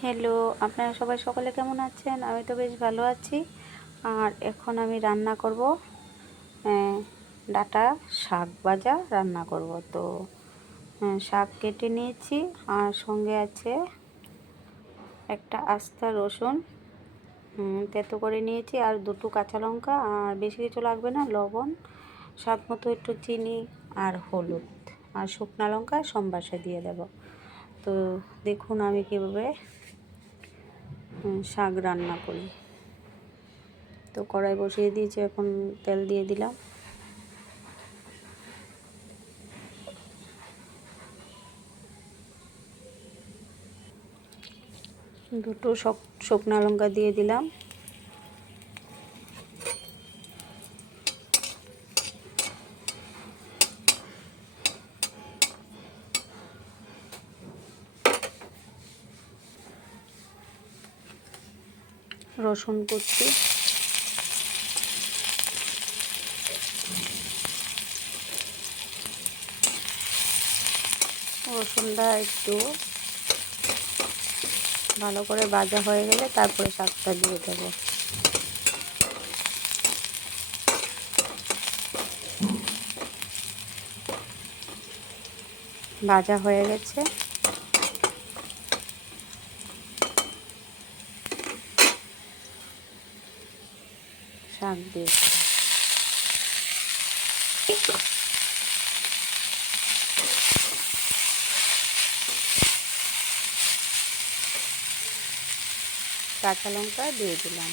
Hello, আপনারা সবাই সকলে কেমন আছেন? আমি তো বেশ ভালো আছি। আর এখন আমি রান্না করব ডাঁটা শাক ভাজা রান্না করব। তো শাক কেটে নিয়েছি আর সঙ্গে আছে একটা আস্তা রসুন তেতো করে নিয়েছি আর দুটো কাঁচা লঙ্কা, আর বেশি কিছু লাগবে না, লবণ, স্বাদ মতো একটু চিনি আর হলুদ আর শুকনো লঙ্কা সম্বাসে দিয়ে দেব। তো দেখুন আমি কীভাবে শাক রান্না করি। তো কড়াই বসিয়ে দিয়েছি, এখন তেল দিয়ে দিলাম। দুটো শুকনো লঙ্কা দিয়ে দিলাম। রসুন কুচি, রসুনটা একটু ভালো করে ভাজা হয়ে গেলে তারপরে শাকটা দিয়ে দেব। ভাজা হয়ে গেছে, শাক দিয়ে কাঁচা লঙ্কা দিয়ে দিলাম।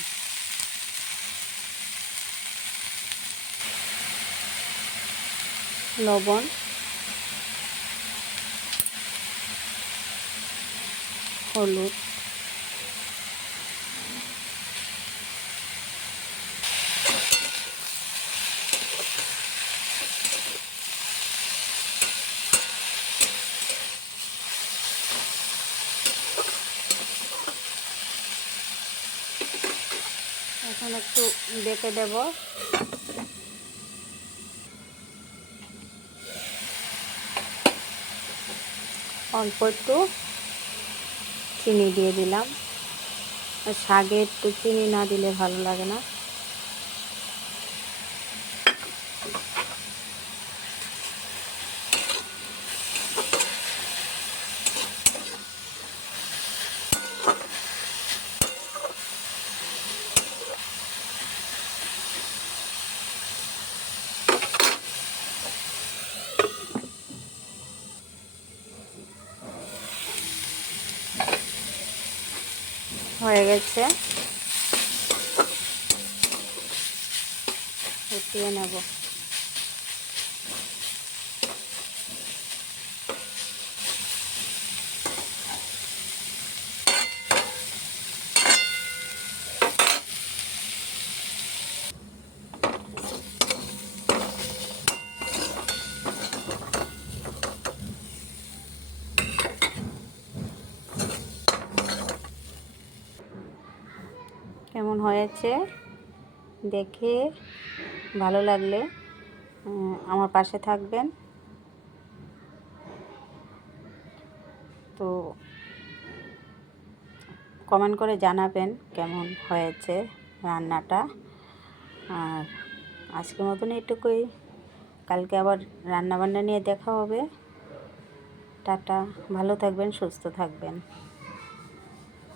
লবণ, হলুদ, এখন একটু ডেকে দেব। অল্প একটু চিনি দিয়ে দিলাম। শাকে একটু চিনি না দিলে ভালো লাগে না। হয়ে গেছে, উঠিয়ে নেব। কেমন হয়েছে দেখে ভালো লাগলে আমার পাশে থাকবেন। তো কমেন্ট করে জানাবেন কেমন হয়েছে রান্নাটা। আর আজকের মতন এটুকুই, কালকে আবার রান্নাবান্না নিয়ে দেখা হবে। টাটা, ভালো থাকবেন, সুস্থ থাকবেন।